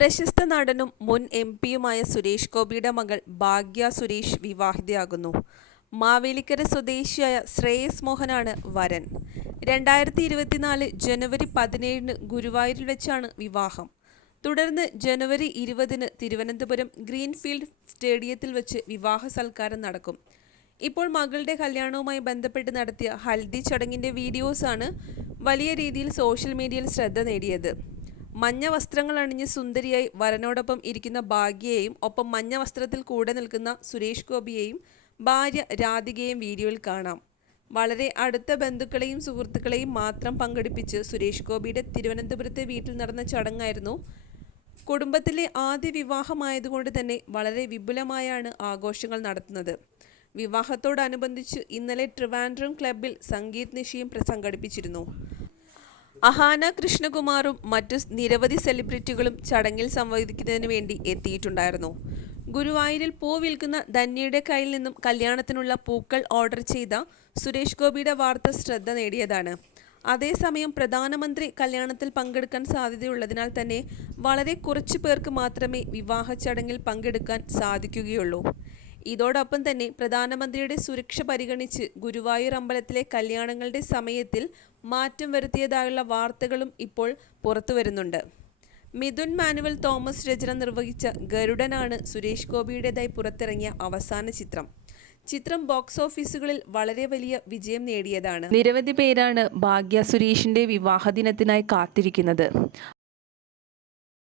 പ്രശസ്ത നടനും മുൻ എം പിയുമായ സുരേഷ് ഗോപിയുടെ മകൾ ഭാഗ്യ സുരേഷ് വിവാഹിതയാകുന്നു. മാവേലിക്കര സ്വദേശിയായ ശ്രേയസ് മോഹനാണ് വരൻ. രണ്ടായിരത്തി ഇരുപത്തിനാല് ജനുവരി പതിനേഴിന് ഗുരുവായൂരിൽ വെച്ചാണ് വിവാഹം. തുടർന്ന് ജനുവരി ഇരുപതിന് തിരുവനന്തപുരം ഗ്രീൻഫീൽഡ് സ്റ്റേഡിയത്തിൽ വെച്ച് വിവാഹ സൽക്കാരം നടക്കും. ഇപ്പോൾ മകളുടെ കല്യാണവുമായി ബന്ധപ്പെട്ട് നടത്തിയ ഹൽദി ചടങ്ങിന്റെ വീഡിയോസാണ് വലിയ രീതിയിൽ സോഷ്യൽ മീഡിയയിൽ ശ്രദ്ധ നേടിയത്. മഞ്ഞ വസ്ത്രങ്ങൾ അണിഞ്ഞ് സുന്ദരിയായി വരനോടൊപ്പം ഇരിക്കുന്ന ഭാഗ്യയെയും ഒപ്പം മഞ്ഞ വസ്ത്രത്തിൽ കൂടെ നിൽക്കുന്ന സുരേഷ് ഗോപിയെയും ഭാര്യ രാധികയെയും വീഡിയോയിൽ കാണാം. വളരെ അടുത്ത ബന്ധുക്കളെയും സുഹൃത്തുക്കളെയും മാത്രം പങ്കെടുപ്പിച്ച് സുരേഷ് ഗോപിയുടെ തിരുവനന്തപുരത്തെ വീട്ടിൽ നടന്ന ചടങ്ങായിരുന്നു. കുടുംബത്തിലെ ആദ്യ വിവാഹമായതുകൊണ്ട് തന്നെ വളരെ വിപുലമായാണ് ആഘോഷങ്ങൾ നടത്തുന്നത്. വിവാഹത്തോടനുബന്ധിച്ച് ഇന്നലെ ട്രിവാൻഡ്രം ക്ലബിൽ സംഗീത് നിശയും സംഘടിപ്പിച്ചിരുന്നു അഹാന കൃഷ്ണകുമാറും മറ്റു നിരവധി സെലിബ്രിറ്റികളും ചടങ്ങിൽ സംവദിക്കുന്നതിന് വേണ്ടി എത്തിയിട്ടുണ്ടായിരുന്നു. ഗുരുവായൂരിൽ പൂ വിൽക്കുന്ന ധന്യയുടെ കയ്യിൽ നിന്നും കല്യാണത്തിനുള്ള പൂക്കൾ ഓർഡർ ചെയ്ത സുരേഷ് ഗോപിയുടെ വാർത്ത ശ്രദ്ധ നേടിയതാണ്. അതേസമയം പ്രധാനമന്ത്രി കല്യാണത്തിൽ പങ്കെടുക്കാൻ സാധ്യതയുള്ളതിനാൽ തന്നെ വളരെ കുറച്ചു പേർക്ക് മാത്രമേ വിവാഹ ചടങ്ങിൽ പങ്കെടുക്കാൻ സാധിക്കുകയുള്ളൂ. ഇതോടൊപ്പം തന്നെ പ്രധാനമന്ത്രിയുടെ സുരക്ഷ പരിഗണിച്ച് ഗുരുവായൂർ അമ്പലത്തിലെ കല്യാണങ്ങളുടെ സമയത്തിൽ മാറ്റം വരുത്തിയതായുള്ള വാർത്തകളും ഇപ്പോൾ പുറത്തു വരുന്നുണ്ട്. മിഥുൻ മാനുവൽ തോമസ് രചന നിർവഹിച്ച ഗരുഡനാണ് സുരേഷ് ഗോപിയുടേതായി പുറത്തിറങ്ങിയ അവസാന ചിത്രം. ചിത്രം ബോക്സ് ഓഫീസുകളിൽ വളരെ വലിയ വിജയം നേടിയതാണ്. നിരവധി പേരാണ് ഭാഗ്യ സുരേഷിന്റെ വിവാഹ ദിനത്തിനായി കാത്തിരിക്കുന്നത്.